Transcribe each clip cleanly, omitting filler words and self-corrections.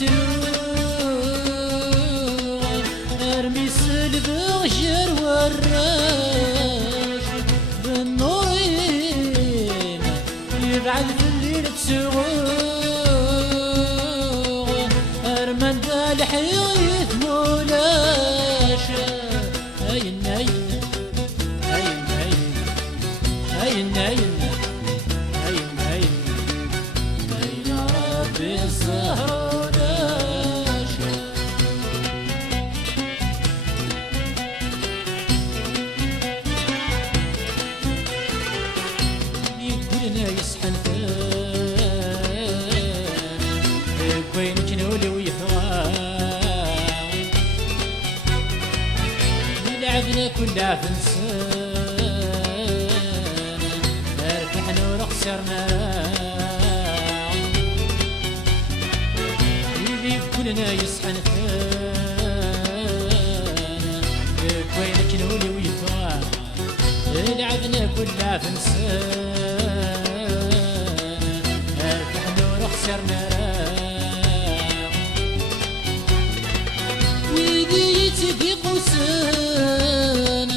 تروح ارمي البغجر والراش بالنورين يبعد في الليل تسوق ارمن بالحيط مولاش هين هين هين هين هين هين هين هين ربي الزهر يسحن وين كنولي ويفغى لعبنا كل عفنسان ارتحنا ورخسرنا اللي كلنا يسحن وين كنولي ويفغى لعبنا كل عفنسان خسرنا ويدي في قوسان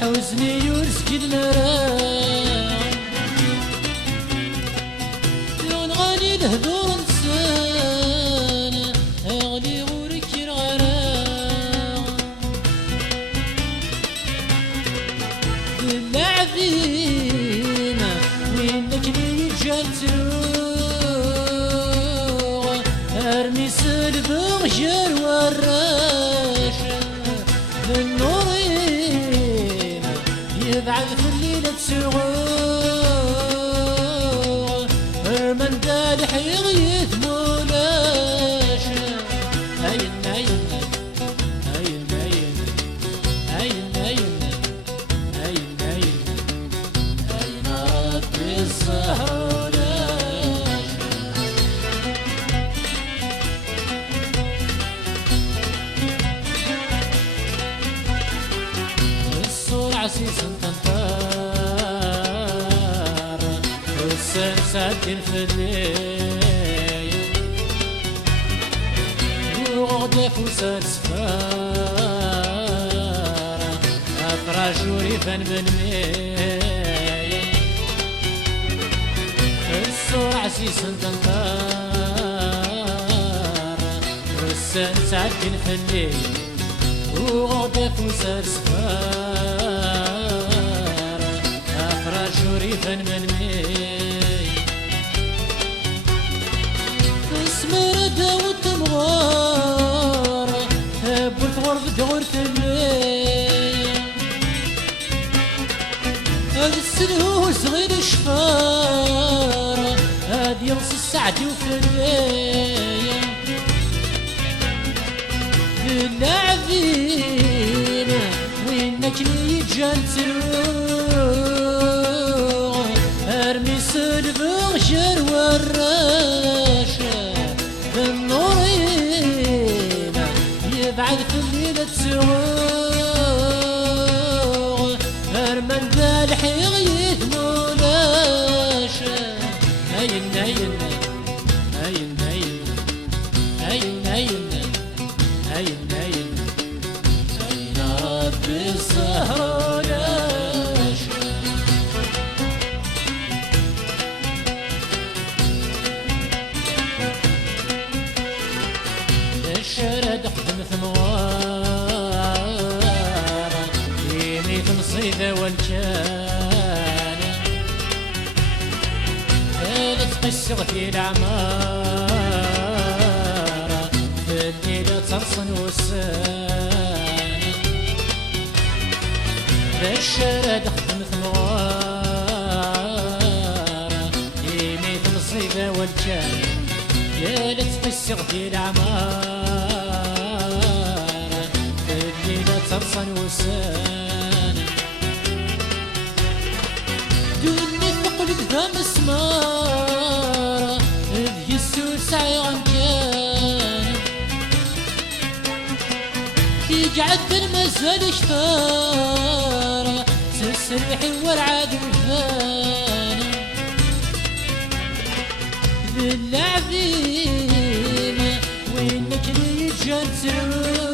حوزني يرسك المراء لون غالي الهدور انسان اغلي غورك الغراء باللعبين وينك لي جاتو ارمي البغجر والراش بالنورين يبعد في الليل تسوق ارمن بالحيط مولاش هين هين هين هين هين هين هين هين هين ربي الزهر عسيس تنطار والسن سادين في الليل وغدف وسال سفار أفراش وريفان بالميل الصور عسيس تنطار والسن سادين في الليل وغدف وسال سفار شريفا من مي تسمر داوت مغار هب الغرب دغرت الليل هاد السلهو صغير شفار هاد يلص السعدي وفي الليل باللاعبين وينك لي جان تروح ارمي البغجر والراش بالنورين يبعد في الليل تسوق ارمن بالحيط مولاش هين هين هين هين هين هين هين هين هين ربي الزهر الشرد قدم ثموار يمي في مصيدة والكان ثالث قصة في الأعمار في الليلة ترصن والسان الشرد قدم ثموار يمي في مصيدة والكان يالت قصة في الأعمار في الليلة ترصن وسان دوني فقلك ذا مسمار ذي السوس عيان كان يقعد بالمزال شفار تسرحي والعاد الفان باللعبين وينك لي جنسر